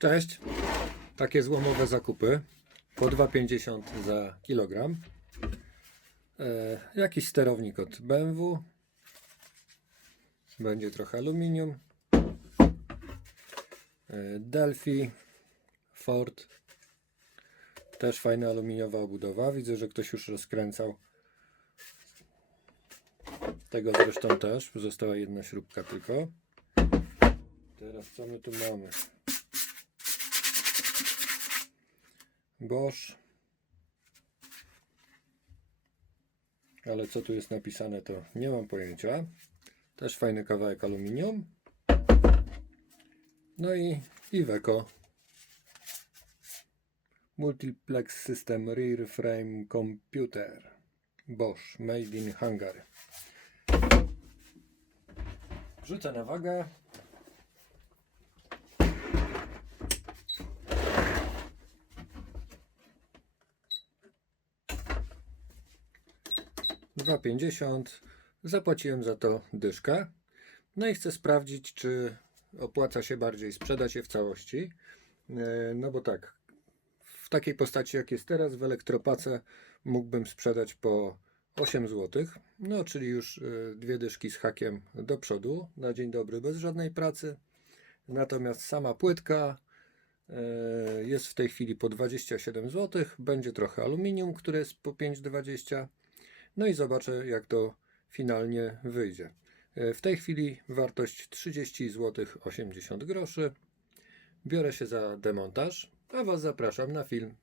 Cześć. Takie złomowe zakupy. Po 2,50 za kilogram. E, jakiś sterownik od BMW. Będzie trochę aluminium. E, Delphi. Ford. Też fajna aluminiowa obudowa. Widzę, że ktoś już rozkręcał. Tego zresztą też. Została jedna śrubka tylko. Teraz co my tu mamy? Bosch. Ale co tu jest napisane, to nie mam pojęcia. Też fajny kawałek aluminium. No i Iveco. Multiplex System Rear Frame Computer. Bosch, made in Hungary. Wrzucę na wagę. Dwa pięćdziesiąt. Zapłaciłem za to dyszkę. No i chcę sprawdzić, czy opłaca się bardziej sprzedać je w całości. E, No bo tak, w takiej postaci jak jest teraz, w elektropace mógłbym sprzedać po 8 zł. No, czyli już e, dwie dyszki z hakiem do przodu na dzień dobry, bez żadnej pracy. Natomiast sama płytka e, jest w tej chwili po 27 zł. Będzie trochę aluminium, które jest po 5,20. No i zobaczę, jak to finalnie wyjdzie. E, W tej chwili wartość 30 zł 80 groszy. Biorę się za demontaż, a Was zapraszam na film.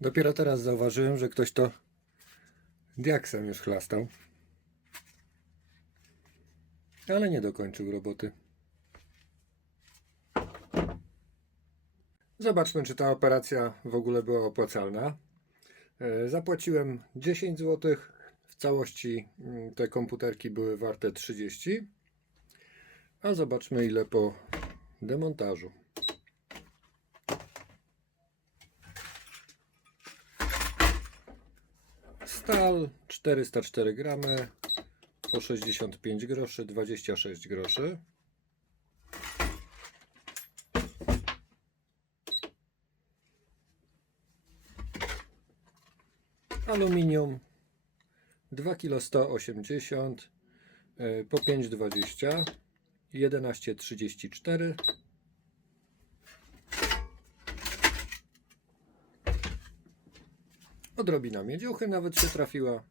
Dopiero teraz zauważyłem, że ktoś to diaksem już chlastał. Ale nie dokończył roboty. Zobaczmy, czy ta operacja w ogóle była opłacalna. E, Zapłaciłem 10 zł. W całości mm, te komputerki były warte 30. A zobaczmy, ile po demontażu. Stal 404 gramy po 65 groszy, 26 groszy. Aluminium 2 kg 180 e, po 5,20 11,34 Odrobina miedziuchy nawet się trafiła.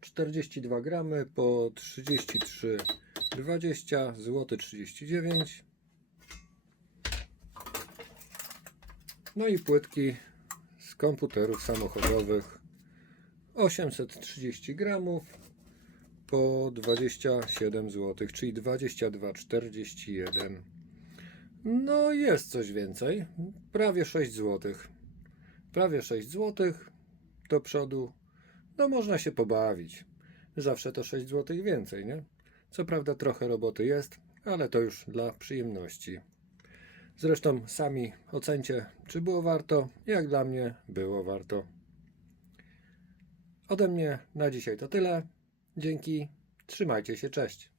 42 gramy po 33,20 zł 39 No i płytki z komputerów samochodowych. 830 gramów po 27 zł, czyli 22,41 No jest coś więcej, prawie 6 zł. Prawie 6 zł do przodu, no można się pobawić. Zawsze to 6 zł więcej, nie? Co prawda trochę roboty jest, ale to już dla przyjemności. Zresztą sami ocencie, czy było warto. Jak dla mnie było warto. Ode mnie na dzisiaj to tyle. Dzięki. Trzymajcie się, cześć.